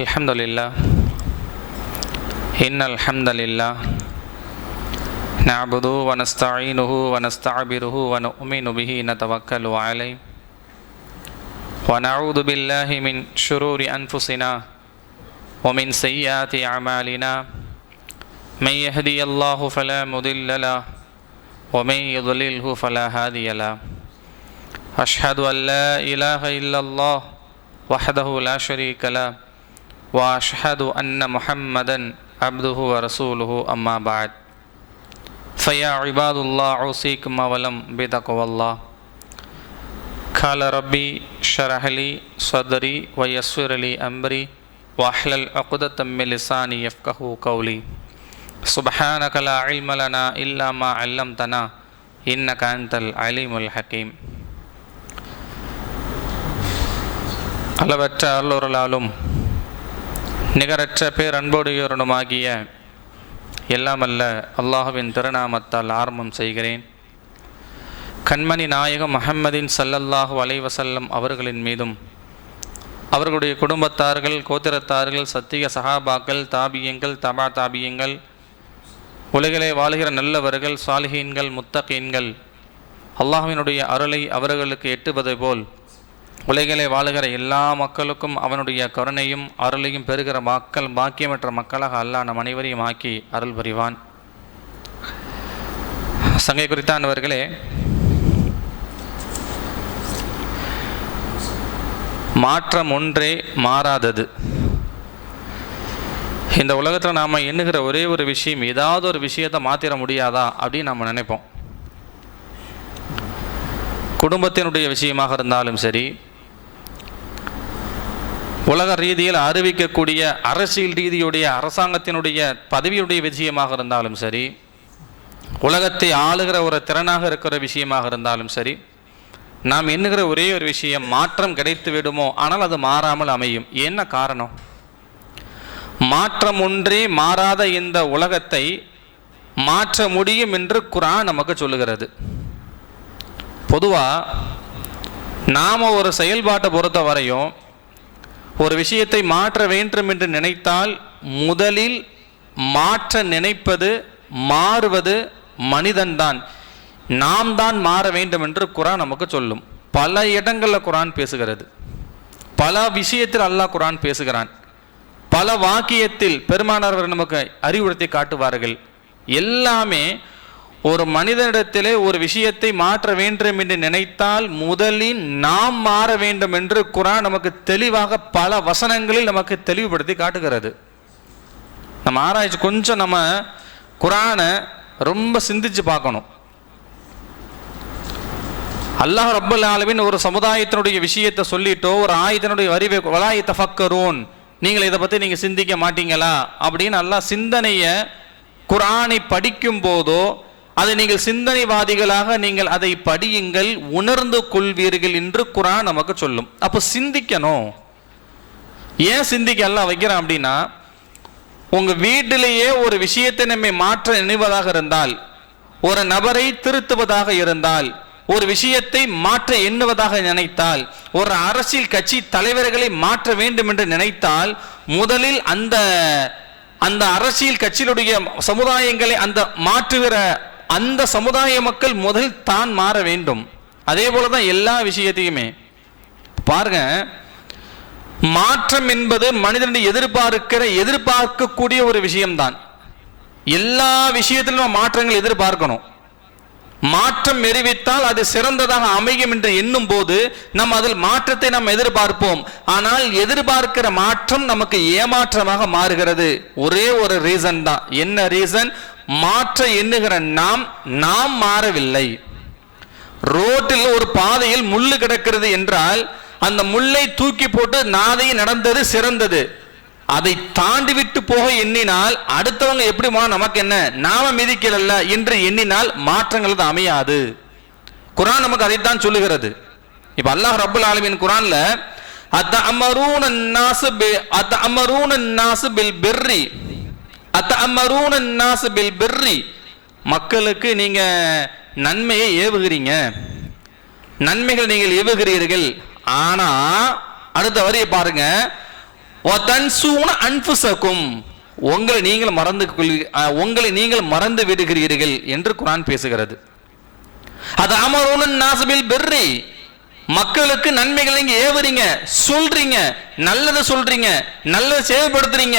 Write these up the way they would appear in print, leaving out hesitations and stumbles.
الحمد لله إن الحمد لله نعبده ونستعينه ونستعبره ونؤمن به نتوكل عليه ونعوذ بالله من شرور أنفسنا ومن سيئات أعمالنا من يهدي الله فلا مضل له ومن يضلله فلا هادي له أشهد أن لا إله إلا الله وحده لا شريك له وأشهد أن محمدا عبده ورسوله أما بعد فيا عباد الله أوصيكم أولا بتقوى الله قال ربي اشرح لي صدري ويسر لي أمري واحلل عقدة من لساني يفقهوا قولي سبحانك لا علم لنا إلا ما علمتنا إنك أنت العليم الحكيم. அளவற்ற அருளொருளாலும் நிகரற்ற பேரன்போடையோருமாகிய எல்லாமல்ல அல்லாஹுவின் திருநாமத்தால் ஆரம்பம் செய்கிறேன். கண்மணி நாயகம் முஹம்மதின் ஸல்லல்லாஹு அலைஹி வஸல்லம் அவர்களின் மீதும் அவர்களுடைய குடும்பத்தார்கள், கோத்திரத்தார்கள், சத்திய சஹாபாக்கள், தாபியங்கள், தபா தாபியங்கள், உலகிலே வாழ்கிற நல்லவர்கள், சாலிஹீன்கள், முத்தகீன்கள், அல்லாஹ்வினுடைய அருளை அவர்களுக்கு எட்டுவது போல் உலகிலே வாழுகிற எல்லா மக்களுக்கும் அவனுடைய கருணையும் அருளையும் பெறுகிற மக்கள் பாக்கியமற்ற மக்களாக அல்லாஹ் நம் அனைவரையும் ஆக்கி அருள் புரிவான். சங்கை குறித்தானவர்களே, மாற்றம் ஒன்றே மாறாதது. இந்த உலகத்தில் நாம் எண்ணுகிற ஒரே ஒரு விஷயம், ஏதாவது ஒரு விஷயத்தை மாற்றிட முடியாதா அப்படின்னு நம்ம நினைப்போம். குடும்பத்தினுடைய விஷயமாக இருந்தாலும் சரி, உலக ரீதியில் அறிவிக்கக்கூடிய அரசியல் ரீதியுடைய அரசாங்கத்தினுடைய பதவியுடைய விஷயமாக இருந்தாலும் சரி, உலகத்தை ஆளுகிற ஒரு திறனாக இருக்கிற விஷயமாக இருந்தாலும் சரி, நாம் எண்ணுகிற ஒரே ஒரு விஷயம், மாற்றம் கிடைத்து விடுமோ, ஆனால் அது மாறாமல் அமையும். என்ன காரணம்? மாற்றம் ஒன்றே மாறாத இந்த உலகத்தை மாற்ற முடியும் என்று குர்ஆன் நமக்கு சொல்லுகிறது. பொதுவாக நாம் ஒரு செயல்பாட்டை பொறுத்த வரையும் ஒரு விஷயத்தை மாற்ற வேண்டும் என்று நினைத்தால் முதலில் மாற்ற நினைப்பது, மாறுவது மனிதன்தான். நாம் தான் மாற வேண்டும் என்று குர்ஆன் நமக்கு சொல்லும். பல இடங்களில் குர்ஆன் பேசுகிறது, பல விஷயத்தில் அல்லாஹ் குர்ஆன் பேசுகிறான், பல வாக்கியத்தில் பெருமானார் நமக்கு அறிவுறுத்தி காட்டுவார்கள். எல்லாமே ஒரு மனிதனிடத்திலே ஒரு விஷயத்தை மாற்ற வேண்டும் என்று நினைத்தால் முதலில் நாம் மாற வேண்டும் என்று குர்ஆன் நமக்கு தெளிவாக பல வசனங்களில் நமக்கு தெளிவுபடுத்தி காட்டுகிறது. நம்ம ஆராய்ச்சி கொஞ்சம் நம்ம குர்ஆனை ரொம்ப சிந்திச்சு பார்க்கணும். அல்லாஹ் ரப்பல் ஆலமீன் ஒரு சமுதாயத்தினுடைய விஷயத்தை சொல்லிட்டோ, ஒரு ஆயத்தினுடைய வரிவை வலா யதஃபக்கரூன், நீங்கள் இதை பற்றி நீங்கள் சிந்திக்க மாட்டீங்களா அப்படின்னு அல்லாஹ் சிந்தனையை குர்ஆனை படிக்கும் போதோ, அதை நீங்கள் சிந்தனைவாதிகளாக நீங்கள் அதை படியுங்கள், உணர்ந்து கொள்வீர்கள் என்று குர்ஆன் நமக்கு சொல்லும். அப்போ சிந்திக்கணும். ஏன் சிந்திக்க அல்லாஹ் வைக்கிறான் அப்படின்னா, உங்கள் வீட்டிலேயே ஒரு விஷயத்தை நம்மை மாற்ற நினைவதாக இருந்தால், ஒரு நபரை திருத்துவதாக இருந்தால், ஒரு விஷயத்தை மாற்ற எண்ணுவதாக நினைத்தால், ஒரு அரசியல் கட்சி தலைவர்களை மாற்ற வேண்டும் என்று நினைத்தால், முதலில் அந்த அரசியல் கட்சியினுடைய சமுதாயங்களை அந்த மாற்றுகிற அந்த சமுதாய மக்கள் முதலில் தான் மாற வேண்டும். அதே போலதான் எல்லா விஷயத்தையுமே பாருங்க. மாற்றம் என்பது மனிதனுடைய எதிர்பார்க்கக்கூடிய ஒரு விஷயம்தான். எல்லா விஷயத்திலும் மாற்றங்கள் எதிர்பார்க்கணும். மாற்றம் எரிவித்தால் அது சிறந்ததாக அமையும் என்று எண்ணும் போது நம்ம அதில் மாற்றத்தை நாம் எதிர்பார்ப்போம். ஆனால் எதிர்பார்க்கிற மாற்றம் நமக்கு ஏமாற்றமாக மாறுகிறது. ஒரே ஒரு ரீசன் தான். என்ன ரீசன்? மாற்ற எண்ணுகிற நாம் மாறவில்லை. ரோட்டில் ஒரு பாதையில் முள்ளு கிடக்கிறது என்றால் அந்த முள்ளை தூக்கி போட்டு நாதை நடந்தது சிறந்தது. அதை தாண்டி விட்டு போக எண்ணினால் அடுத்தவங்க எப்படி போனா நமக்கு என்ன, நாம மிதிக்கல என்று எண்ணினால் மாற்றங்கள் தான் அமையாது. குர்ஆன் நமக்கு அதைத்தான் சொல்லுகிறது. இப்ப அல்லாஹ் ரப்பல் ஆலமீன் குர்ஆன்ல அத்தஅமரூன الناس بالبر, மக்களுக்கு நீங்க நன்மையை ஏவுகிறீங்க, நன்மைகள் நீங்கள் ஏவுகிறீர்கள். ஆனா அடுத்த வரியை பாருங்க, வதன்சூன அன்ஃபுஸகும், உங்களை நீங்கள் மறந்து விடுகிறீர்கள் என்று குர்ஆன் பேசுகிறது. அது அமருன் நாஸ் பில் பிர்ரி, மக்களுக்கு நன்மைகளை நீங்க ஏவுறீங்க, சொல்றீங்க, நல்லதை சொல்றீங்க, நல்லதை செயல்படுத்துறீங்க,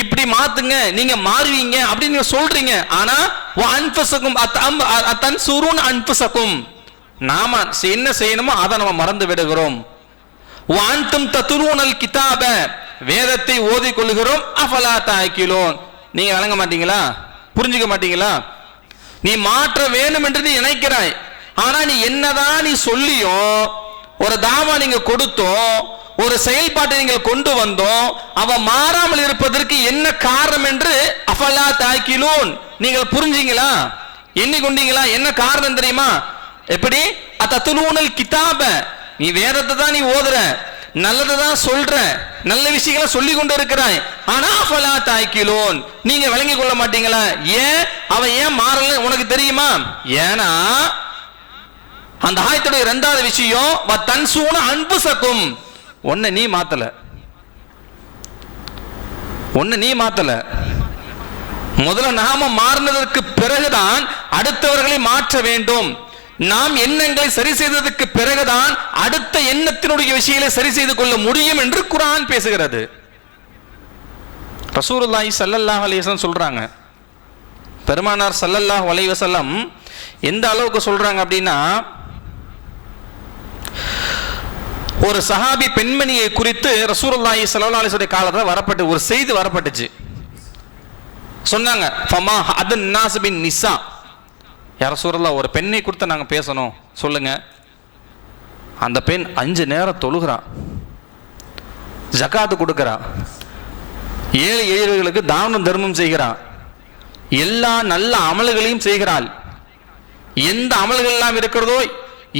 இப்படி மாத்துங்க, நீங்க மாறுவீங்க அப்படின்னு நீங்க சொல்றீங்க. ஆனா அன்ஃபுஸகும் அத்தன்சூருன் அன்ஃபுஸகும், நாம என்ன செய்யணுமோ அதை நம்ம மறந்து விடுகிறோம். வான்தும் தத்லூனல் கிதாப, வேதத்தை ஓதிக் கொள்கிறோம். அஃபலா தஅகிலூன், நீங்க வழங்க மாட்டீங்களா, புரிஞ்சுக்க மாட்டீங்களா? நீ மாற்ற வேண்டும் என்று நீ நினைக்கிறாய், ஆனா நீ என்னதான் நீ சொல்லியும், ஒரு தாவா நீங்க கொடுத்தோம், ஒரு செயல்பாட்டை நீங்கள் கொண்டு வந்தோம், அவ மாறாமல் இருப்பதற்கு என்ன காரணம் என்று அஃபலா தஅகிலூன், நீங்கள் புரிஞ்சீங்களா, எண்ணிக்கொண்டீங்களா? என்ன காரணம் தெரியுமா? எப்படி? அத்தத்லூனல் கிதாப, நீ வேதத்தை தான் நீ ஓதுற, நல்லதை தான் சொல்ற, நல்ல விஷயங்களை சொல்லி கொண்டு இருக்கிறாய், ஆனா அஃபலா தஅகிலூன், நீங்க விளங்கிக் கொள்ள மாட்டீங்களா? ஏன் அவன் ஏன் மாறல உனக்கு தெரியுமா? ஏன்னா அந்த ஆயத்துடைய இரண்டாவது விஷயம் வதன்சூன அன்ஃபுஸகும், ஒன்ன நீ மாத்தல. முதல்ல நாம மாறினதற்கு பிறகுதான் அடுத்தவர்களை மாற்ற வேண்டும். நாம் எண்ணங்களை சரி செய்ததற்கு பிறகுதான் அடுத்த எண்ணத்தினுடைய விஷயங்களை சரி செய்து கொள்ள முடியும் என்று குர்ஆன் பேசுகிறது. ரசூலுல்லாஹி ஸல்லல்லாஹு அலைஹி வஸல்லம் சொல்றாங்க, பெருமானார் ஸல்லல்லாஹு அலைஹி வஸல்லம் எந்த அளவுக்கு சொல்றாங்க அப்படின்னா, ஒரு சஹாபி பெண்மணியை குறித்து ரசூலுல்லாஹி ஸல்லல்லாஹு அலைஹி வஸல்லம் காலத்துல வரப்பட்டு ஒரு செய்தி வரப்பட்டுச்சு. சொன்னாங்க, ஃபமா அதன் நாஸ் பின் நிசா, யா ரசூலல்லாஹ், ஒரு பெண்ணை குறித்து நாங்க பேசணும், சொல்லுங்க. அந்த பெண் 5 நேரம் தொழுகிறா, ஜகாத் கொடுக்கிறா, 7 ஏழைகளுக்கு தானம் தர்மம் செய்கிறாள், எல்லா நல்ல அமல்களையும் செய்கிறாள். எந்த அமல்கள் எல்லாம் இருக்கிறதோ,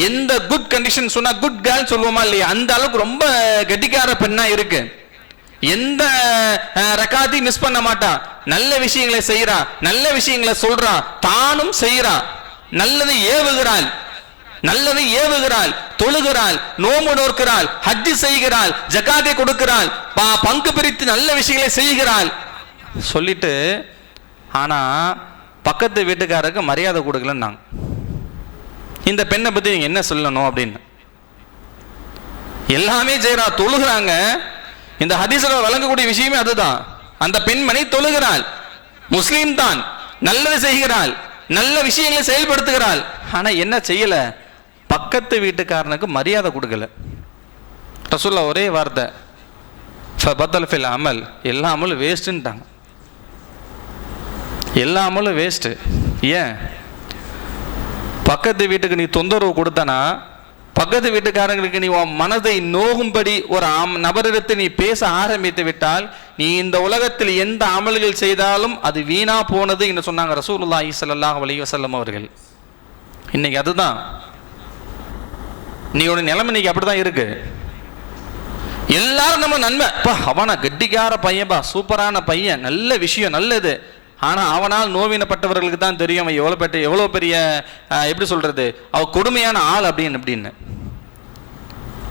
எந்த குட் கண்டிஷன் சொன்னா குட் கேர்ள் சொல்லுவோமா இல்லையா, அந்த அளவுக்கு ரொம்ப கெட்டிக்கார பெண்ணா இருக்கு. எந்த ரகாத்தையும் மிஸ் பண்ண மாட்டா, நல்ல விஷயங்களை செய்யறா, நல்ல விஷயங்களை சொல்றா, தானும் செய்யறா, நல்லதை ஏவுகிறாள், தொழுகிறாள், நோம்பு நோக்கிறாள், ஹஜ் செய்கிறாள், ஜகாத்தை கொடுக்கிறாள், பங்கு பிரித்து நல்ல விஷயங்களை செய்கிறாள் சொல்லிட்டு, ஆனா பக்கத்து வீட்டுக்காரருக்கு மரியாதை கொடுக்கலன்னு நாங்க. இந்த பெண்ணை பத்தி நீங்க என்ன சொல்லணும் அப்படின்னு. எல்லாமே செய்யறா, தொழுகிறாங்க. இந்த ஹதீஸ்ல வழங்கக்கூடிய விஷயமே அதுதான். அந்த பெண்மணி தொழுகிறாள், முஸ்லீம் தான், நல்லது செய்கிறாள், நல்ல விஷயங்களை செயல்படுத்துகிறாள், ஆனா என்ன செய்யல, பக்கத்து வீட்டுக்காரனுக்கு மரியாதை கொடுக்கல. ரசூலுல்லாஹ் ஒரே வார்த்தை, ஃபபதல் ஃபில் அமல், எல்லா அமலும் வேஸ்ட்ன்ட்டாங்க. எல்லா அமலும் வேஸ்ட். ஏன்? பக்கத்து வீட்டுக்கு நீ தொந்தரவு கொடுத்தனா, பக்கத்து வீட்டுக்காரங்களுக்கு நீ மனதை நோகும்படி ஒரு நபரிடத்தை நீ பேச ஆரம்பித்து விட்டால், நீ இந்த உலகத்தில் எந்த அமல்கள் செய்தாலும் அது வீணா போனது என்று சொன்னாங்க ரசூலுல்லாஹி ஸல்லல்லாஹு அலைஹி வஸல்லம் அவர்கள். இன்னைக்கு அதுதான் நீ நிலைமை, இன்னைக்கு அப்படிதான் இருக்கு. எல்லாரும் நம்ம நன்மை, அவனா கெட்டிக்கார பையன்பா, சூப்பரான பையன், நல்ல விஷயம், நல்லது, ஆனா அவனால் நோவினப்பட்டவர்களுக்கு தான் தெரியும் எவ்வளவு பெரிய எப்படி சொல்றது, அவ கொடுமையான ஆள் அப்படின்னு.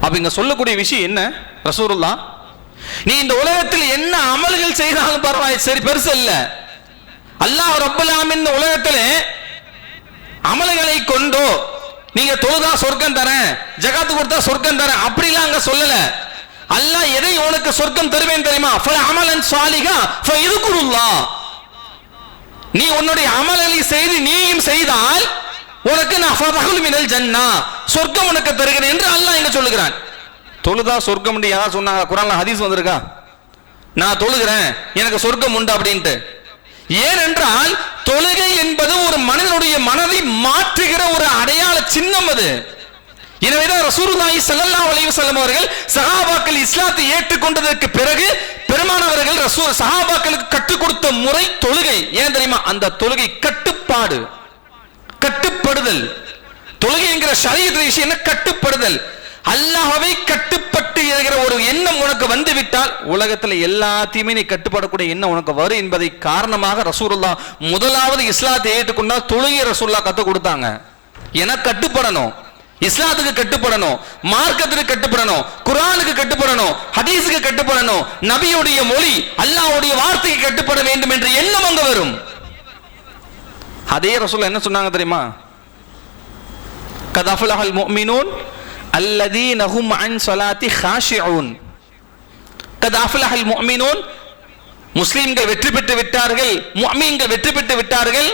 அப்ப இங்க சொல்லக்கூடிய விஷயம் என்ன? ரசூலுல்லாஹ், நீ இந்த உலகத்தில் என்ன அமல்கள் செய்தாலும் பரவாயில்லை, சரி, பெருசு இல்ல. அல்லாஹ் ரப்பல் ஆலமீன் இந்த உலகத்திலே அமல்களை கொண்டோ நீங்க தொழுதா சொர்க்கம் தரேன், ஜகாத்து கொடுத்தா சொர்க்கம் தரேன் அப்படிலாம் அங்க சொல்லல. அல்லாஹ் எதை உனக்கு சொர்க்கம் தருவேன் தெரியுமா? அமலன் சாலிஹா ஃபயதுகுருல்லாஹ், நீ உன்னுடைய அமல்களை செய்து நீயும் செய்தால் உனக்கு நான் ஃபதஹுல் மினல் ஜன்னா, சொர்க்கம் உனக்கு தருகிறேன் என்று அல்லாஹ் இங்க சொல்லுகிறான். தொழுதா சொர்க்கம் என்று யாரா சொன்னாங்க? குர்ஆன்ல ஹதீஸ் வந்திருக்கா? நான் தொழுகிறேன் எனக்கு சொர்க்கம் உண்டு அப்படின்ட்டு. ஏனென்றால் தொழுகை என்பது ஒரு மனிதனுடைய மனதை மாற்றுகிற ஒரு அடையாள சின்னம் அது. எனவேதான் ரசூலுல்லாஹி ஸல்லல்லாஹு அலைஹி வஸல்லம் அவர்கள் சஹாபாக்கள் இஸ்லாத்தை ஏற்றுக்கொண்டதற்கு பிறகு பெருமானவர்கள் சஹாபாக்களுக்கு கற்றுக் கொடுத்த முறை தொழுகை. ஏன் தெரியுமா? அந்த தொழுகை கட்டுப்பாடு, கட்டுப்படுதல். தொழுகை என்கிற ஷரீஅத் விஷயம் கட்டுப்படுதல். அல்லாஹ்வை கட்டுப்பட்டு இருக்கிற ஒரு எண்ணம் உனக்கு வந்துவிட்டால் உலகத்தில் எல்லாத்தையுமே நீ கட்டுப்படக்கூடிய எண்ணம் உனக்கு வரும் என்பதை காரணமாக ரசூலுல்லாஹ் முதலாவது இஸ்லாத்தை ஏற்றுக்கொண்டால் தொழுகை ரசூலுல்லாஹ் கற்றுக் கொடுத்தாங்க. என கட்டுப்படணும். இஸ்லாத்துக்கு கட்டுப்படணும், மார்க்கத்துக்கு கட்டுப்படணும், குர்ஆனுக்கு கட்டுப்படணும், ஹதீஸுக்கு கட்டுப்படணும், நபியுடைய மொழி அல்லாஹ்வுடைய வார்த்தைக்கு கட்டுப்பட வேண்டும் என்ற எண்ணம் அங்க வரும். அதே ரசூல் என்ன சொன்னாங்க தெரியுமா? கத் அஃலஹல் முஃமினூன் அல்லதீன ஹும் அன் ஸலாத்தி காஷிஊன். கத் அஃலஹல் முஃமினூன், முஸ்லிம்கள் வெற்றி பெற்று விட்டார்கள், முஃமின்கள் வெற்றி பெற்று விட்டார்கள்.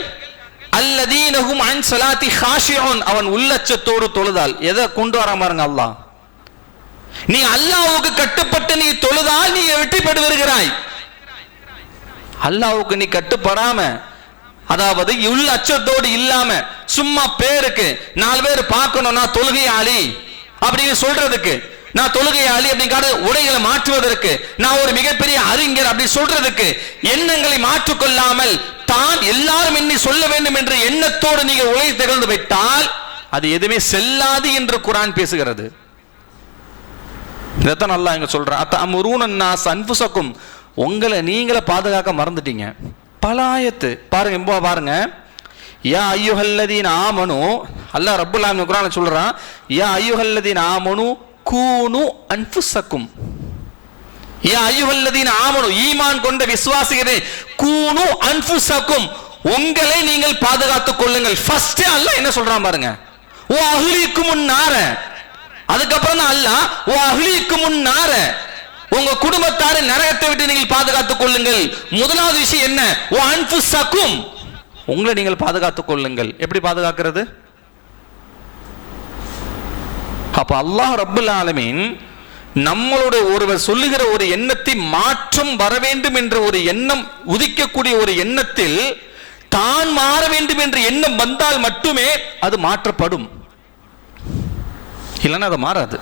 அல்லதீன ஹும் அன் ஸலாத்தி காஷிஊன், அவன் உள்ளச்சத்தோடு தொழுதால். எதை கொண்டு வர பாருங்க அல்லாஹ். நீ அல்லாஹ்வுக்கு கட்டுப்பட்டு நீ தொழுதால் நீ வெற்றி பெற்று வருகிறாய். அல்லாஹ்வுக்கு நீ கட்டுப்படாம, அதாவது உள்ள அச்சத்தோடு இல்லாம சும்மா பேருக்கு 4 பேர் பார்க்கணும் நான் தொழுகையாளி அப்படின்னு சொல்றதுக்கு, நான் தொழுகையாளி அப்படிங்கிற உடைகளை மாற்றுவதற்கு, நான் ஒரு மிகப்பெரிய அறிஞர் அப்படி சொல்றதுக்கு எண்ணங்களை மாற்றிக்கொள்ளாமல் தான் எல்லாரும் என்னை சொல்ல வேண்டும் என்ற எண்ணத்தோடு நீங்க உலகை திகழ்ந்து விட்டால் அது எதுவுமே செல்லாது என்று குர்ஆன் பேசுகிறது. இதைத்தான் அல்லாஹ் இங்க சொல்றான். அத்தஅமுரூன நாஸ் அன்ஃபுஸக்கும், உங்களை நீங்களே பாதுகாக்க மறந்துட்டீங்க. பல ஆயத்து பாருங்க, பாருங்க. யா அய்யுஹல்லதீன ஆமனு, அல்லாஹ் ரப்பல் ஆலமீன் குர்ஆன்ல சொல்றான், யா அய்யுஹல்லதீன ஆமனு கூனு அன்ஃபுஸக்கும். யா அய்யுஹல்லதீன ஆமனு, ஈமான் கொண்ட விசுவாசிகளே, கூனு அன்ஃபுஸக்கும், உங்களை நீங்கள் பாதுகாத்துக் கொள்ளுங்கள். ஃபர்ஸ்ட் அல்லாஹ் என்ன சொல்றான் பாருங்க, ஓ அஹ்லீக்குமுன் நார. அதுக்கப்புறம் தான் அல்லாஹ் ஓ அஹ்லீக்குமுன் நார, உங்க குடும்பத்தாரை நரகத்தை விட்டு நீங்கள் பாதுகாத்துக் கொள்ளுங்கள். முதலாவது விஷயம் என்ன? ஓ அன்ஃபுஸக்கும், உங்களை நீங்கள் பாதுகாத்துக் கொள்ளுங்கள். எப்படி பாதுகாக்கிறது? அப்ப அல்லாஹ் ரப்பல் ஆலமீன் நம்மளுடைய ஒருவர் சொல்லுகிற ஒரு எண்ணத்தை மாற்றம் வர வேண்டும் என்ற ஒரு எண்ணம் உதிக்கக்கூடிய ஒரு எண்ணத்தில் தான் மாற வேண்டும் என்ற எண்ணம் வந்தால் மட்டுமே அது மாற்றப்படும், இல்லைன்னா அது மாறாது.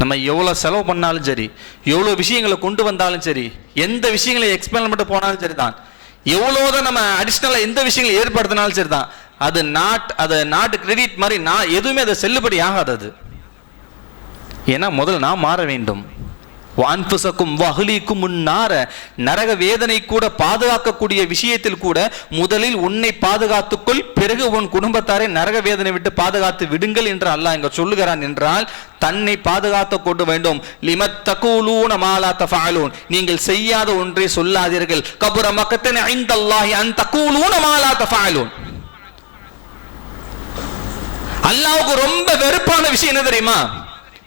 நம்ம எவ்வளோ செலவு பண்ணாலும் சரி, எவ்வளோ விஷயங்களை கொண்டு வந்தாலும் சரி, எந்த விஷயங்களை எக்ஸ்பிளைன் பண்ணிட்டு போனாலும் சரி தான், எவ்வளோதான் நம்ம அடிஷ்னலாக எந்த விஷயங்களை ஏற்படுத்தினாலும் சரி தான், அது நாட் கிரெடிட் மாதிரி எதுவுமே அதை செல்லுபடி ஆகாது. ஏன்னா முதல்ல நான் மாற வேண்டும். வான்ஃபுஸக்கும் வஹ்லீக்கும் நார, நரக வேதனை கூட பாதுகாக்கக்கூடிய விஷயத்தில் கூட முதலில் உன்னை பாதுகாத்துக்கொள், பிறகு உன் குடும்பத்தாரை நரக வேதனை விட்டு பாதுகாத்து விடுங்கள் என்று அல்லாஹ் இங்க சொல்லுகிறான். என்றால் தன்னை பாதுகாத்துக் கொள்ள வேண்டும். லிமத் தகூலூன மா லா தஃஅலூன், நீங்கள் செய்யாத ஒன்றை சொல்லாதீர்கள். கபுர மக்கத்தன் இன்தல்லாஹி அன் தகூலூன மா லா தஃஅலூன். அல்லாஹ்வுக்கு ரொம்ப வெறுப்பான விஷயம் என்ன தெரியுமா?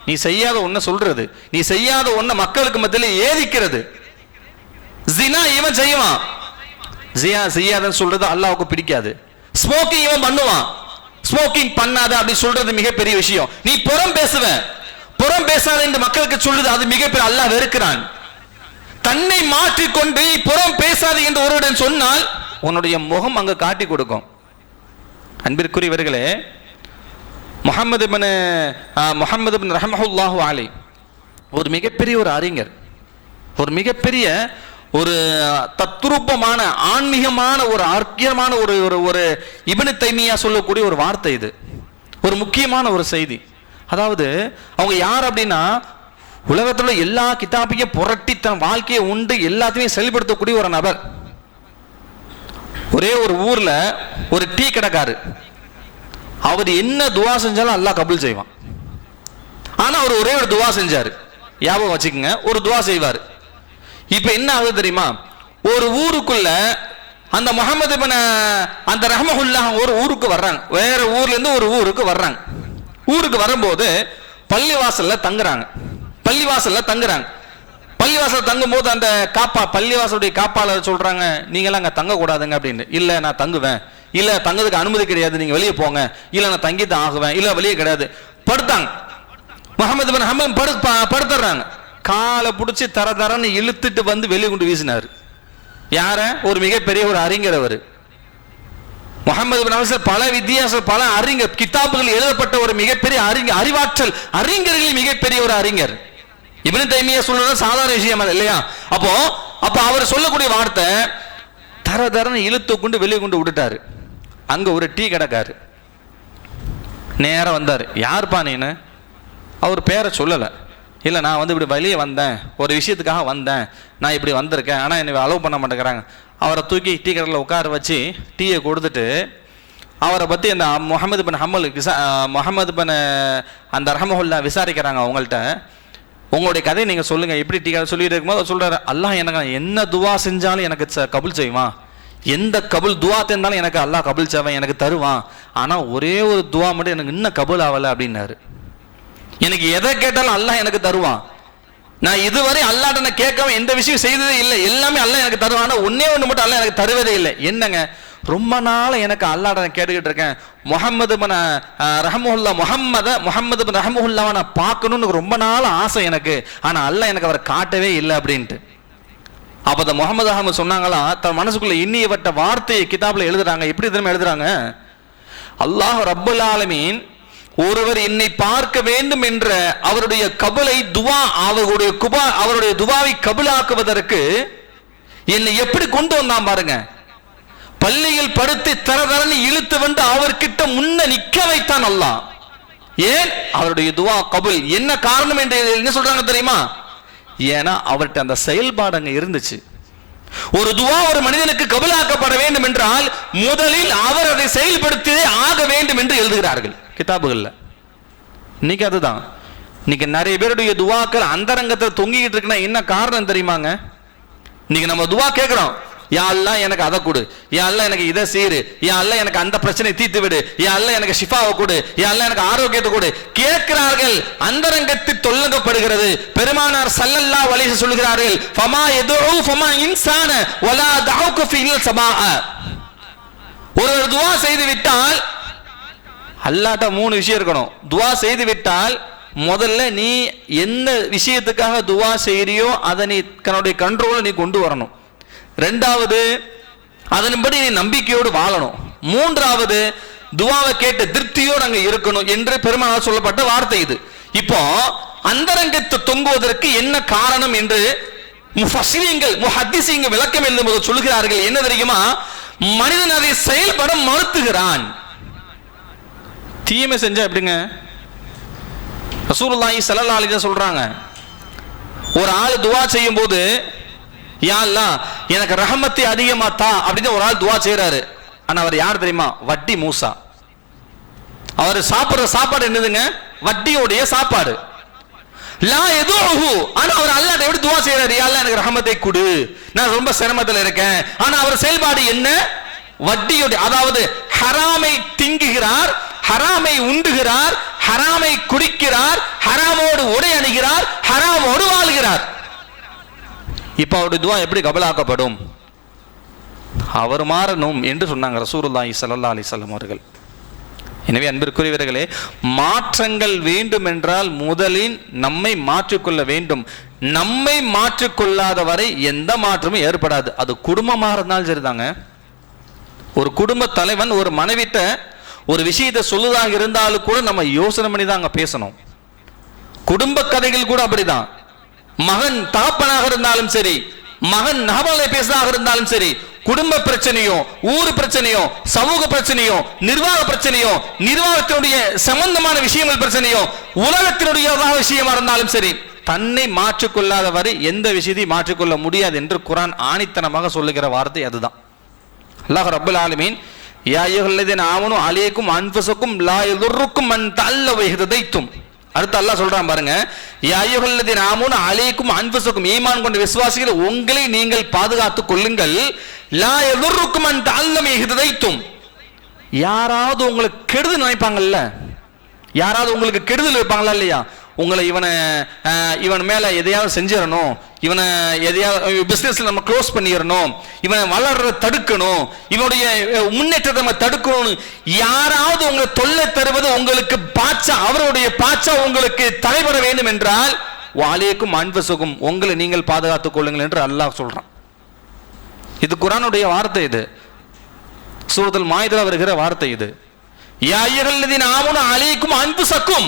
நீ செய்யாத ஒன்ன சொல்றது, நீ செய்யாத ஒன்ன மக்களுக்கு மத்தியில் ஏதிக்கிறது. ஜினா இவன் செய்வான், ஜியா செய்யாதன்னு சொல்றது அல்லாஹ்வுக்கு பிடிக்காது. ஸ்மோக்கிங் இவன் பண்ணுவான், ஸ்மோக்கிங் பண்ணாத அப்படி சொல்றது மிகப்பெரிய விஷயம். நீ புறம் பேசுவ, புறம் பேசாத என்று மக்களுக்கு சொல்றது அது மிகப்பெரிய, அல்லாஹ் வெறுக்கிறான். தன்னை மாற்றிக்கொண்டு புறம் பேசாது என்று ஒருவருடன் சொன்னால் உன்னுடைய முகம் அங்க காட்டி கொடுக்கும். அன்பிற்குரியவர்களே, முஹம்மது பின் ரஹ்மத்துல்லாஹி அலைஹி ஒரு மிகப்பெரிய ஒரு அறிஞர், ஒரு மிகப்பெரிய ஒரு தத்ரூபமான ஆன்மீகமான ஒரு அர்க்கியமான ஒரு இப்னு தைமியா சொல்லக்கூடிய ஒரு வார்த்தை. இது ஒரு முக்கியமான ஒரு செய்தி. அதாவது அவங்க யார் அப்படின்னா, உலகத்துல எல்லா கிதாபையும் புரட்டி தன் வாழ்க்கையை உண்டு எல்லாத்தையும் செயல்படுத்தக்கூடிய ஒரு நபர். ஒரே ஒரு ஊர்ல ஒரு டீ கடைக்காரு, அவர் என்ன துவா செஞ்சாலும் அல்லாஹ் கபூல் செய்வான். ஆனா அவர் ஒரே ஒரு துவா செஞ்சாரு, ஞாபகம் வச்சுக்கோங்க, ஒரு துவா செய்வார். இப்ப என்ன ஆகுது தெரியுமா? ஒரு ஊருக்குள்ள அந்த முஹம்மது பின் அந்த ரஹ்மத்துல்லாஹ் ஒரு ஊருக்கு வர்றாங்க, வேற ஊர்ல இருந்து ஒரு ஊருக்கு வர்றாங்க. ஊருக்கு வரும்போது பள்ளிவாசல்ல தங்குறாங்க. பள்ளிவாசல் தங்கும் போது அந்த பள்ளிவாசலுடைய காப்பாளர் சொல்றாங்க, நீங்களாம் அங்க தங்க கூடாதுங்க அப்படின்னு. இல்ல நான் தங்குவேன், இல்ல தங்கதுக்கு அனுமதி கிடையாது, நீங்க வெளியே போங்க, இல்ல நான் தங்கி தான் ஆகுவேன், இல்ல வெளியே கிடையாது. படுத்தாங்க. முஹம்மது பின் ஹம்பல் படுத்துறாங்க. காலை பிடிச்சி தரன்னு இழுத்துட்டு வந்து வெளியே கொண்டு வீசினாரு. யார? ஒரு மிகப்பெரிய ஒரு அறிஞர். அவர் முஹம்மது பின் ஹம்பல் பல வித்தியாசம், பல அறிஞர் கிதாபுகள் எழுதப்பட்ட ஒரு மிகப்பெரிய அறிஞர், அறிவாற்றல் அறிஞர்களில் மிகப்பெரிய ஒரு அறிஞர். இப்னு தைமியா சொல்றது சாதாரண விஷயம் இல்லையா? அப்போ அவர் சொல்லக்கூடிய வார்த்தை தரன்னு இழுத்து கொண்டு வெளியே கொண்டு விட்டுட்டாரு. அங்க ஒரு டீ கடைக்காரு நேரம் வந்தார். யாருப்பா நீனு? அவர் பேரை சொல்லலை. இல்லை நான் வந்து இப்படி வெளியே வந்தேன், ஒரு விஷயத்துக்காக வந்தேன், நான் இப்படி வந்திருக்கேன், ஆனால் என்னை அலோவ் பண்ண மாட்டேங்கிறாங்க. அவரை தூக்கி டீ கடையில் உட்கார வச்சு டீயை கொடுத்துட்டு அவரை பற்றி அந்த முகமது பின் ஹம்மல் முகமது பின் அந்த ரஹமஹுல்லா விசாரிக்கிறாங்க அவங்கள்ட்ட. உங்களுடைய கதையை நீங்கள் சொல்லுங்கள் எப்படி சொல்லிட்டு இருக்கும்போது அவர் சொல்கிறார், அல்லாஹ் எனக்கு என்ன துவா செஞ்சாலும் எனக்கு கபுல் செய்வான், எந்த கபுல் துவா தந்தாலும் எனக்கு அல்லாஹ் கபுல் செய்வான், எனக்கு தருவான். ஆனால் ஒரே ஒரு துவா மட்டும் எனக்கு இன்னும் கபுல் ஆகலை அப்படின்னாரு. எனக்கு எதை கேட்டாலும் அல்லாஹ் எனக்கு தருவான். நான் இதுவரை அல்லாஹ்ட்ட நான் கேட்காம எந்த விஷயம் செய்ததே இல்லை, எல்லாமே அல்லாஹ் எனக்கு தருவான். ஆனால் ஒன்னே ஒன்று மட்டும் அல்லாஹ் எனக்கு தருவதே இல்லை. என்னங்க, ரொம்ப நாள் எனக்கு அல்லாஹ்ட்ட நான் கேட்டுக்கிட்டு இருக்கேன், முகமது பின் ரஹமஹுல்லா முகமது பின் ரஹமஹுல்லாவை நான் பார்க்கணும்னு ரொம்ப நாள் ஆசை எனக்கு, ஆனால் அல்லாஹ் எனக்கு அவரை காட்டவே இல்லை அப்படின்ட்டு. அப்போ அந்த முகமது அஹமது சொன்னாங்களா, தன் மனசுக்குள்ள எண்ணியப்பட்ட வார்த்தையை கிதாபில் எழுதுறாங்க. எப்படி திரும்ப எழுதுறாங்க, அல்லாஹ் ரப்பல் ஆலமீன் ஒருவர் என்னை பார்க்க வேண்டும் என்ற அவருடைய கபலை துவா அவருடைய துவாவை கபுலாக்குவதற்கு என்னை எப்படி கொண்டு வந்தான் பாருங்க. பள்ளியில் படுத்து தரதரன்னு இழுத்து வந்து அவர்கிட்ட முன்ன நிக்க வைத்தான் அல்லாஹ். ஏன்? அவருடைய துவா கபுல். என்ன காரணம் என்று என்ன சொல்றாங்க தெரியுமா? ஏன்னா அவர்கிட்ட அந்த செயல்பாடு அங்க இருந்துச்சு. ஒரு துவா ஒரு மனிதனுக்கு கபுலாக்கப்பட வேண்டும் என்றால் முதலில் அவர் அதை செயல்படுத்தி ஆக வேண்டும் என்று எழுதுகிறார்கள் கிதாபுகள்ல. இன்னைக்கு அதுதான். இன்னைக்கு நிறைய பேருடைய துவாக்கள் அந்தரங்கத்தில் தொங்கிக்கிட்டு இருக்குன்னா என்ன காரணம் தெரியுமாங்க? இன்னைக்கு நம்ம துவா கேட்கிறோம், யா அல்லாஹ் எனக்கு அதை கொடு, யா அல்லாஹ் எனக்கு இதை செய்யுது, யா அல்லாஹ் எனக்கு அந்த பிரச்சனை தீர்த்து விடு, யா அல்லாஹ் எனக்கு ஷிஃபாவை கொடு, யா அல்லாஹ் எனக்கு ஆரோக்கியத்தை கொடு கேட்கிறார்கள். அந்தரங்கத்தில் தொல்லங்கப்படுகிறது. பெருமானார் ஸல்லல்லாஹு அலைஹி வஸல்லம் சொல்கிறார்கள், ஃபமா யதுஉ ஃபமா இன்சான வலா தஅவுக ஃபில் ஸமாஅ. ஒரு துவா செய்து விட்டால் அல்லாஹ்ட்ட 3 விஷயம் இருக்கணும். துவா செய்து விட்டால் முதல்ல நீ எந்த விஷயத்துக்காக துவா செய்யறியோ அதை நீ தன்னுடைய கண்ட்ரோல நீ கொண்டு வரணும். ரெண்டாவது, அதன்படி நீ நம்பிக்கையோடு வாழணும். மூன்றாவது, துவாவை கேட்ட திருப்தியோடு அங்க இருக்கணும் என்று பெருமானார் சொல்லப்பட்ட வார்த்தை இது. இப்போ அந்தரங்கத்தை தொங்குவதற்கு என்ன காரணம் என்று முஹத்திஸீன்கள் விளக்கம் எழுதும்போது சொல்லுகிறார்கள். என்ன தெரியுமா? மனிதன் அதை செயல்பட மறுத்துகிறான். தீமை செஞ்சா எப்படிங்க? ரசூலுல்லாஹி ஸல்லல்லாஹு அலைஹி வஸல்லம் சொல்றாங்க, ஒரு ஆள் துவா செய்யும் போது யா அல்லாஹ் எனக்கு ரஹமத்தை அதிகமா தா அப்படின்னு ஒரு ஆள் துவா செய்யறாரு. ஆனா அவர் யார் தெரியுமா? வட்டி மூசா. அவர் சாப்பிடுற சாப்பாடு என்னதுங்க? வட்டியோடைய சாப்பாடு. லா யதுஹு. ஆனா அவர் அல்லாஹ்ட்ட எப்படி துவா செய்யறாரு? யா அல்லாஹ் எனக்கு ரஹமத்தை கொடு, நான் ரொம்ப சிரமத்தில் இருக்கேன். ஆனா அவர் செயல்பாடு என்ன? வட்டியோடைய, அதாவது ஹராமை திங்குகிறார், ஹராமை உண்டுகிறார், ஹராமை குடிக்கிறார், ஹராமோடு உடை அணிகிறார், ஹராமோடு வாழ்கிறார். இப்ப அவருடைய துவா எப்படி கபலாக்கப்படும்? அவர் மாறணும் என்று சொன்னாங்க ரசூலுல்லாஹி ஸல்லல்லாஹு அலைஹி வஸல்லம் அவர்கள். எனவே அன்பிற்குரியவர்களே, மாற்றங்கள் வேண்டும் என்றால் முதலில் நம்மை மாற்றிக்கொள்ள வேண்டும். நம்மை மாற்றிக்கொள்ளாத வரை எந்த மாற்றமும் ஏற்படாது. அது குடும்பமாக இருந்தாலும் சரிதாங்க. ஒரு குடும்ப தலைவன் ஒரு மனைவிட்ட ஒரு விஷயத்தை சொல்லுதாக இருந்தாலும் கூட நம்ம யோசனை பண்ணி தான் அங்க பேசணும். குடும்ப கதைகள் கூட அப்படிதான். மகன் தகப்பனாக இருந்தாலும் சரி, மகன் நகவலை பேசுறதாக இருந்தாலும் சரி, குடும்ப பிரச்சனையோ, ஊர் பிரச்சனையோ, சமூக பிரச்சனையோ, நிர்வாக பிரச்சனையோ, நிர்வாகத்தினுடைய சம்பந்தமான விஷயங்கள் பிரச்சனையோ, உலகத்தினுடைய விஷயமா இருந்தாலும் சரி, தன்னை மாற்றிக்கொள்ளாத வரை எந்த விஷயத்தையும் மாற்றிக்கொள்ள முடியாது என்று குர்ஆன் ஆணித்தனமாக சொல்லுகிற வார்த்தை அதுதான். அல்லாஹ் ரப்பல் ஆலமீன் யா அய்யுஹல்லதீன ஆமனு அலைக்கும் அன்ஃபுஸக்கும் லா யதுர்ருக்கும் மன் தஅல்லவ இஹ்ததைத்தும். அடுத்து அல்லாஹ் சொல்றான் பாருங்க, யா அய்யுஹல்லதீன ஆமனு அலைக்கும் அன்ஃபுஸக்கும், ஈமான் கொண்ட விசுவாசிகள் உங்களை நீங்கள் பாதுகாத்துக் கொள்ளுங்கள். லா யதுர்ருக்கும் மன் தஅல்லவ இஹ்ததைத்தும். யாராவது உங்களுக்கு கெடுதல் நினைப்பாங்கல்ல, யாராவது உங்களுக்கு கெடுதல் வைப்பாங்களா இல்லையா? உங்களை இவன் மேல எதையாவது செஞ்சிடணும், இவனை எதையாவது பிசினஸ்ல நம்ம க்ளோஸ் பண்ணிடணும், இவனை வளர்றத தடுக்கணும், இவனுடைய முன்னேற்றத்தை நம்ம தடுக்கணும். யாராவது உங்களை தொல்லை தருவது உங்களுக்கு பாச்சா, அவருடைய பாச்சா உங்களுக்கு தலைவர வேண்டும் என்றால் வாலேக்கும் அன்ஃபுஸக்கும், உங்களை நீங்கள் பாதுகாத்துக் கொள்ளுங்கள் என்று அல்லாஹ் சொல்றான். இது குர்ஆனுடைய வார்த்தை. இது சூரத்துல் மாயிதால வருகிற வார்த்தை. இது யா அய்யுஹல்லதீன ஆமனு அலைக்கும் அன்ஃபுஸக்கும்,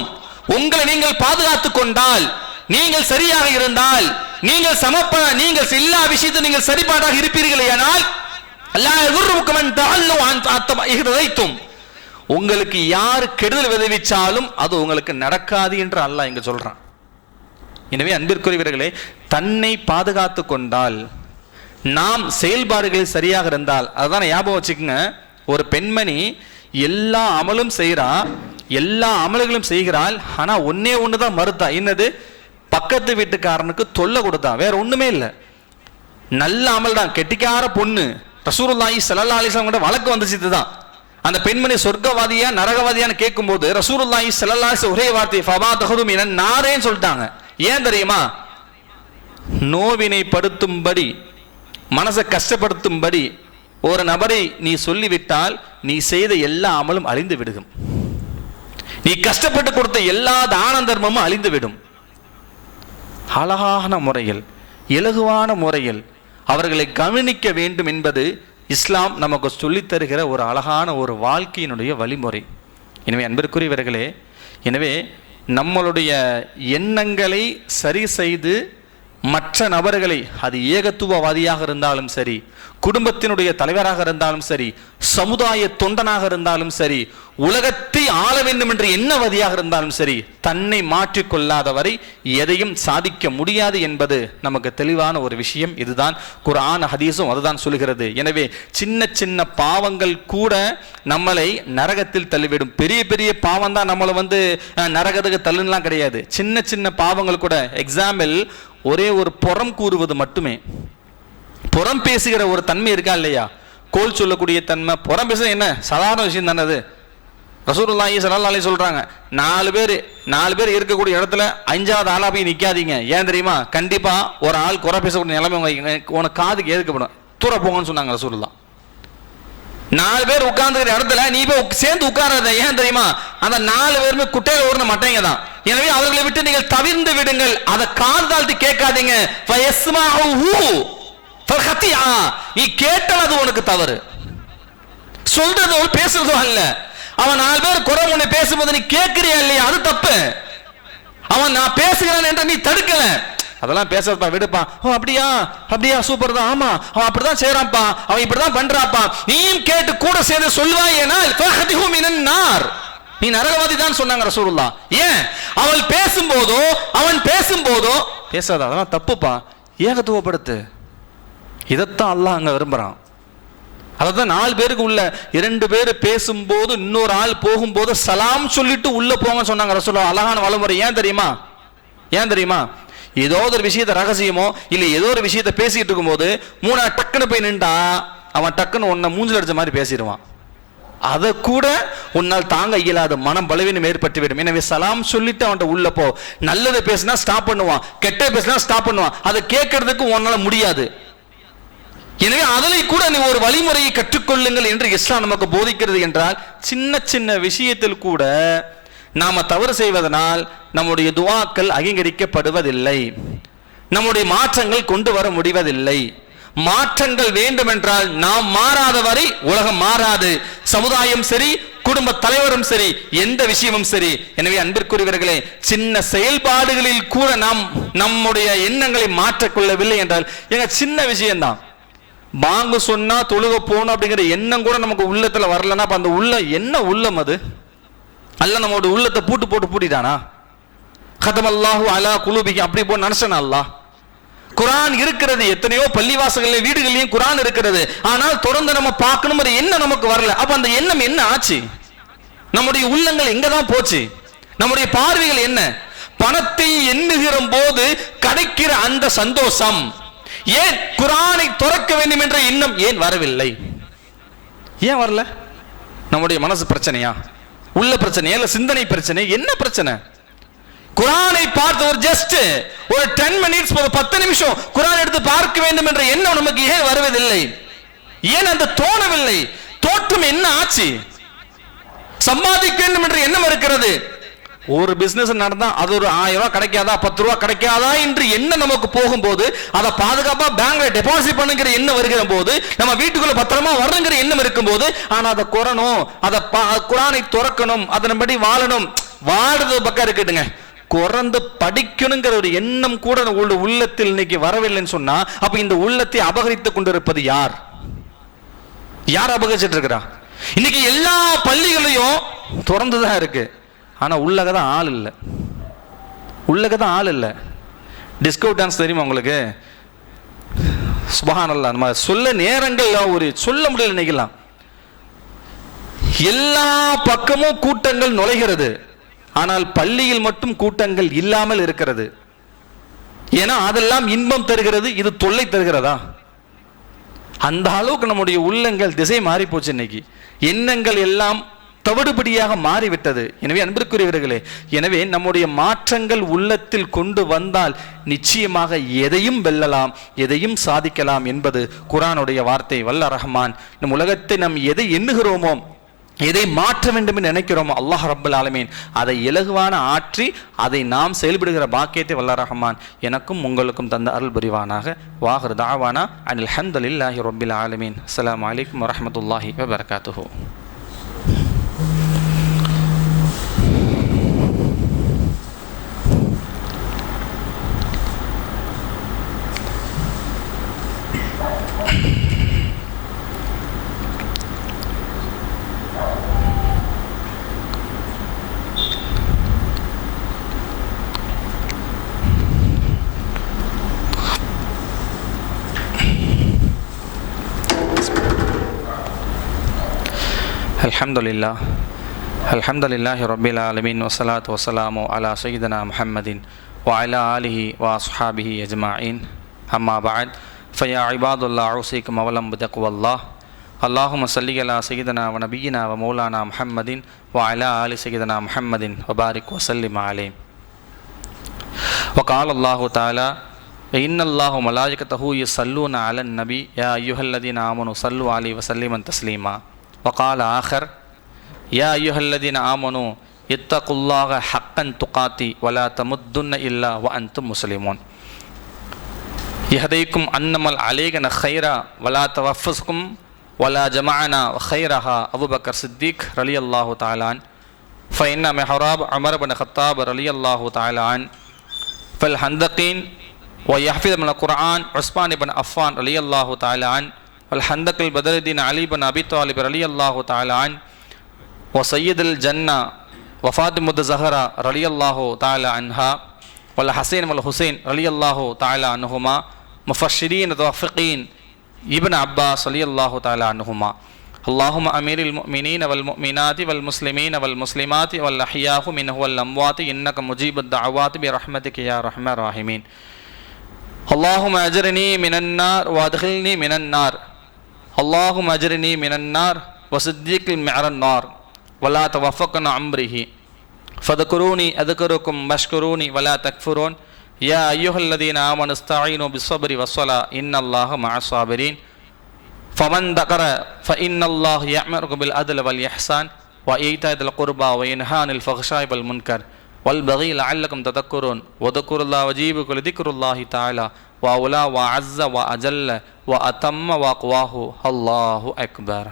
உங்களை நீங்கள் பாதுகாத்துக் கொண்டால், நீங்கள் சரியாக இருந்தால், நீங்கள் நீங்கள் எல்லா விஷயத்தையும் நீங்கள் சரிபாடாக இருப்பீர்கள். ஆனால் அல்லாஹ் யதுர்ருக்கும் மன் தஅல்லவ இஹ்ததைத்தும், உங்களுக்கு யார் கெடுதல் விளைவிச்சாலும் அது உங்களுக்கு நடக்காது என்று அல்லாஹ் இங்க சொல்றான். எனவே அன்பிற்குரியவர்களே, தன்னை பாதுகாத்துக் கொண்டால், நாம் செயல்பாடுகளில் சரியாக இருந்தால், அதுதான் ஞாபகம் வச்சுக்கோங்க. ஒரு பெண்மணி எல்லா அமலும் செய்கிறான், எல்லா அமல்களும் செய்கிறாள். ஆனா ஒன்னே ஒண்ணுதான் மறுத்தா. என்னது? பக்கத்து வீட்டுக்காரனுக்கு தொல்லை கொடுத்தான், வேற ஒண்ணுமே இல்லை. நல்ல அமல் தான், கெட்டிக்கார பொண்ணு. ரசூலுல்லாஹி ஸல்லல்லாஹு அலைஹி வஸல்லம் கிட்ட வழக்கு வந்துச்சு இதுதான். அந்த பெண்மணி சொர்க்கவாதியா நரகவாதியான்னு கேட்கும்போது ரசூலுல்லாஹி ஸல்லல்லாஹு அலைஹி வஸல்லம் ஒரே வார்த்தை ஃபமா தஹது மினன் நாரேன்னு சொல்லிட்டாங்க. ஏன் தெரியுமா? நோவினை படுத்தும்படி, மனசை கஷ்டப்படுத்தும்படி ஒரு நபரை நீ சொல்லிவிட்டால் நீ செய்த எல்லா அமலும் அழிந்து விடும். நீ கஷ்டப்பட்டு கொடுத்த எல்லா தான தர்மமும் அழிந்து விடும். அழகான முறையில், இலகுவான முறையில் அவர்களை கவனிக்க வேண்டும் என்பது இஸ்லாம் நமக்கு சொல்லித் தருகிற ஒரு அழகான ஒரு வாழ்க்கையினுடைய வழிமுறை. எனவே அன்பிற்குரியவர்களே, எனவே நம்மளுடைய எண்ணங்களை சரி செய்து மற்ற நபர்களை, அது ஏகத்துவவாதியாக இருந்தாலும் சரி, குடும்பத்தினுடைய தலைவராக இருந்தாலும் சரி, சமுதாய தொண்டனாக இருந்தாலும் சரி, உலகத்தை ஆள வேண்டும் என்று எண்ணவாதியாக இருந்தாலும் சரி, தன்னை மாற்றிக்கொள்ளாதவரை எதையும் சாதிக்க முடியாது என்பது நமக்கு தெளிவான ஒரு விஷயம். இதுதான் குர்ஆன் ஹதீஸும் அதுதான் சொல்கிறது. எனவே சின்ன சின்ன பாவங்கள் கூட நம்மளை நரகத்தில் தள்ளிவிடும். பெரிய பெரிய பாவம் தான் நம்மளை நரகத்துக்கு தள்ளுலாம் கிடையாது. சின்ன சின்ன பாவங்கள் கூட, எக்ஸாம்பிள், ஒரே ஒரு புறம் கூறுவது மட்டுமே, புறம் பேசுகிற ஒரு தன்மை இருக்கா இல்லையா? கோல் சொல்லக்கூடிய தன்மை, புறம் பேச என்ன சாதாரண விஷயம் தானே அது. ரசூலுல்லாஹி ஸல்லல்லாஹு அலைஹி சொல்றாங்க, நாலு பேர் இருக்கக்கூடிய இடத்துல அஞ்சாவது ஆளா போய் நிக்காதீங்க. ஏன் தெரியுமா? கண்டிப்பா ஒரு ஆள் குறை பேசக்கூடிய நிலைமை உனக்கு காதுக்கு ஏற்கப்படும், தூர போங்கன்னு சொன்னாங்க ரசூலுல்லாஹ். 4 பேர் உட்கார்ந்துக்கிற இடத்துல நீ போய் சேர்ந்து உட்காராத. ஏன் தெரியுமா? அந்த 4 பேருமே குட்டையில ஊர்ன மட்டைங்க தான். எனவே அவர்களை விட்டு நீங்கள் தவிர்ந்து விடுங்கள். அதை கால் தாழ்த்தி கேட்காதீங்க. நீ கேட்டால் அது உனக்கு தவறு, சொல்றதோ பேசுறதோ அல்ல. அவன் 4 பேர் குறை முன்னே பேசும்போது நீ கேட்கிறியா இல்லையா, அது தப்பு. அவன் நான் பேசுகிறேன் என்று நீ தடுக்கல. அதெல்லாம் பேசப்பா, விடுப்பா. ஓ அப்படியா சூப்பர் தான், ஆமா அவன் அப்படிதான் செய்யறான்ப்பா, அவன் இப்படிதான் பண்றாப்பா, நீயும் கேட்டு கூட சேர்ந்து சொல்வாய். ஏனால் நீ நரகவாதி தான் சொன்னாங்க ரசூலுல்லாஹ். ஏன்? அவன் பேசும்போதோ பேசாத, அதெல்லாம் தப்புப்பா, ஏகத்துவப்படுத்து. இதைத்தான் அல்லாஹ் அங்க விரும்புறான். அதான் 4 பேருக்கு உள்ள 2 பேர் பேசும்போது இன்னொரு ஆள் போகும்போது சலாம் சொல்லிட்டு உள்ள போங்க சொன்னாங்க ரசூலுல்லாஹ். அழகான வழிமுறை. ஏன் தெரியுமா? ஏதோ ஒரு விஷயத்தை ரகசியமோ இல்ல ஏதோ ஒரு விஷயத்தை பேசிட்டு இருக்கும் போது 3 டக்குன்னு போய் நின்றா அவன் டக்குன்னு உன்னை மூஞ்சில் அடிச்ச மாதிரி பேசிடுவான். அதை கூட உன்னால் தாங்க இயலாத மனம் பலவீனம் ஏற்பட்டு விடும். எனவே சலாம் சொல்லிட்டு அவன்கிட்ட உள்ள போ. நல்லதை பேசினா ஸ்டாப் பண்ணுவான், கெட்ட பேசினா ஸ்டாப் பண்ணுவான். அதை கேட்கறதுக்கு உன்னால முடியாது. எனவே அதில் கூட நீ ஒரு வழிமுறையை கற்றுக்கொள்ளுங்கள் என்று இஸ்லாம் நமக்கு போதிக்கிறது. என்றால் சின்ன சின்ன விஷயத்தில் கூட நாம தவறு செய்வதனால் நம்முடைய துஆக்கள் அங்கீகரிக்கப்படுவதில்லை, நம்முடைய மாற்றங்கள் கொண்டு வர முடிவதில்லை. மாற்றங்கள் வேண்டும் என்றால் நாம் மாறாத வரை உலகம் மாறாது, சமுதாயம் சரி, குடும்ப தலைவரும் சரி, எந்த விஷயமும் சரி. எனவே அன்பிற்குரியவர்களே, சின்ன செயல்பாடுகளில் கூட நாம் நம்முடைய எண்ணங்களை மாற்றிக்கொள்ளவில்லை என்றால் எங்க சின்ன விஷயம்தான். பாங்கு சொன்னா தொழுக போகணும் அப்படிங்கிற எண்ணம் கூட நமக்கு உள்ளத்துல வரலன்னா அந்த உள்ள என்ன உள்ளம் அது? அல்ல நம்மளுடைய உள்ளத்தை பூட்டிட்டானா? கதமல்லாஹு அலா குலூபிஹி அப்படி போ நினைச்சனா அல்லாஹ்? குர்ஆன் இருக்கிறது, எத்தனையோ பள்ளிவாசல்களில் வீடுகளிலும் குர்ஆன் இருக்கிறது. ஆனால் தொடர்ந்து நம்ம பார்க்கணும் எண்ணம் நமக்கு வரல. அப்ப அந்த எண்ணம் என்ன ஆச்சு? நம்முடைய உள்ளங்கள் எங்கதான் போச்சு? நம்முடைய பார்வைகள் என்ன? பணத்தை எண்ணுகிற போது கிடைக்கிற அந்த சந்தோஷம் ஏன் குர்ஆனை துறக்க வேண்டும் என்ற எண்ணம் ஏன் வரவில்லை? ஏன் வரல? நம்முடைய மனசு பிரச்சனையா, உள்ள பிரச்சனை, இல்ல சிந்தனை பிரச்சனை, என்ன பிரச்சனை? குர்ஆனை பார்த்து ஒரு 10 minutes, ஒரு 10 நிமிஷம் குர்ஆன் எடுத்து பார்க்க வேண்டும் என்ற எண்ணம் நமக்கு ஏன் வருவதில்லை? ஏன் அந்த தோணவில்லை? தோற்றம் என்ன ஆச்சு? சம்பாதிக்க வேண்டும் என்ற எண்ணம் இருக்கிறது. ஒரு பிசினஸ் நடந்தா அது ஒரு 1000 ரூபாய் கிடைக்காதா, 10 ரூபாய் கிடைக்காதா என்று எண்ணம் நமக்கு போகும்போது, அதை பாதுகாப்பா பேங்க்ல டெபாசிட் பண்ணுங்கிற எண்ணம் வருகிற போது, நம்ம வீட்டுக்குள்ள பத்திரமா வரணுங்கிற எண்ணம் இருக்கும் போது, ஆனா அதை குறணும், அதை குர்ஆனை துறக்கணும், அதன்படி வாழணும், வாடுறது பக்கம் இருக்கட்டுங்க, குறந்து படிக்கணுங்கிற ஒரு எண்ணம் கூட உள்ளத்தில் இன்னைக்கு வரவில்லைன்னு சொன்னா, அப்ப இந்த உள்ளத்தை அபகரித்துக் கொண்டிருப்பது யார்? அபகரிச்சிட்டு இருக்கிறா? இன்னைக்கு எல்லா பள்ளிகளையும் திறந்துதான் இருக்கு, ஆனா உள்ளகதான் ஆள் இல்லை. டிஸ்கோ டான்ஸ் தெரியுமா உங்களுக்கு? சுப்ஹானல்லாஹ், நம்ம சொல்ல நேரங்கள் ஒரு சொல்ல முடியல நினைக்கலாம். எல்லா பக்கமும் கூட்டங்கள் நுழைகிறது, ஆனால் பள்ளியில் மட்டும் கூட்டங்கள் இல்லாமல் இருக்கிறது. ஏன்னா அதெல்லாம் இன்பம் தருகிறது, இது தொல்லை தருகிறதா? அந்த அளவுக்கு நம்முடைய உள்ளங்கள் திசை மாறி போச்சு. இன்னைக்கு எண்ணங்கள் எல்லாம் தவிடுபடியாக மாறிவிட்டது. எனவே அன்பிற்குரியவர்களே, எனவே நம்முடைய மாற்றங்கள் உள்ளத்தில் கொண்டு வந்தால் நிச்சயமாக எதையும் வெல்லலாம், எதையும் சாதிக்கலாம் என்பது குர்ஆனுடைய வார்த்தை. வல்ல ரஹ்மான் நம் உலகத்தை நாம் எதை எண்ணுகிறோமோ, எதை மாற்ற வேண்டும் என்று நினைக்கிறோமோ, அல்லாஹ் ரப்பல் ஆலமீன் அதை இலகுவான ஆற்றி அதை நாம் செயல்படுகிற பாக்கியத்தை வல்ல ரஹ்மான் எனக்கும் உங்களுக்கும் தந்த அருள் புரிவானாக. வாஹிர் தாவானா அனில் ஹம்துலில்லாஹி ரப்பில் ஆலமீன். அஸ்ஸலாமு அலைக்கும் வரஹ்மத்துல்லாஹி வபரகாத்துஹு. அல்ஹம்துலில்லாஹி ரப்பில் ஆலமீன் வஸ்ஸலாத்து வஸ்ஸலாமு அலா சய்யிதினா முஹம்மதின் வ அலா ஆலிஹி வ அஸ்ஹாபிஹி அஜ்மஈன். அம்மா பஅத் ஃபயா இபாதுல்லாஹ் உஸீக்கும் அவலம் பிதக்வல்லாஹ். அல்லாஹும்ம ஸல்லி அலா சய்யிதினா வ நபியினா வ மௌலானா முஹம்மதின் வ அலா ஆலி சய்யிதினா முஹம்மதின் வ பாரிக் வ ஸல்லிம் அலைஹி. வ கால அல்லாஹு தஆலா இன்னல்லாஹு வ மலாயிகத்தஹு யுஸல்லூன அலன் நபி யா அய்யுஹல்லதீன ஆமனு ஸல்லு அலைஹி வ ஸல்லிமு தஸ்லீமா. وقال آخر يا أيها الذين آمنوا اتقوا الله حقا تقاته ولا تموتن إلا وأنتم مسلمون. يهديكم أنما علينا خيرا ولا توفزكم ولا جمعنا خيرها أبو بكر الصديق رضي الله تعالى عنه فإن محراب عمر بن الخطاب رضي الله تعالى عنه فالحندقين ويحفظ من القرآن عثمان بن عفان رضي الله تعالى عنه والحندق البدر الدين علي بن أبي طالب رضي الله تعالى عنه وسيد الجنة وفاطمة الزهرا رضي الله تعالى عنها والحسين والحسين رضي الله تعالى عنهما مفسرين توفقين ابن عباس رضي الله تعالى عنهما. اللهم أمير المؤمنين والمؤمنات والمسلمين والمسلمات والأحياء منه والأموات إنك مجيب الدعوات برحمتك يا أرحم الراحمين. اللهم أجرني من النار وأدخلني من النار. اللهم أجرني من النار وصديق المعر النار ولا توفقنا عمره فذكروني أذكركم واشكروني ولا تكفرون. يا أيها الذين آمنوا استعينوا بالصبر والصلاة إن الله مع الصابرين. فمن ذكر فإن الله يأمركم بالعدل والإحسان وإيتاء ذي القربى وينهى عن الفحشاء والمنكر والبغي لعلكم تذكرون. وذكروا الله وجيبكم لذكر الله تعالى وأولى وأعز وأجل وأتم وأقواه. الله أكبر.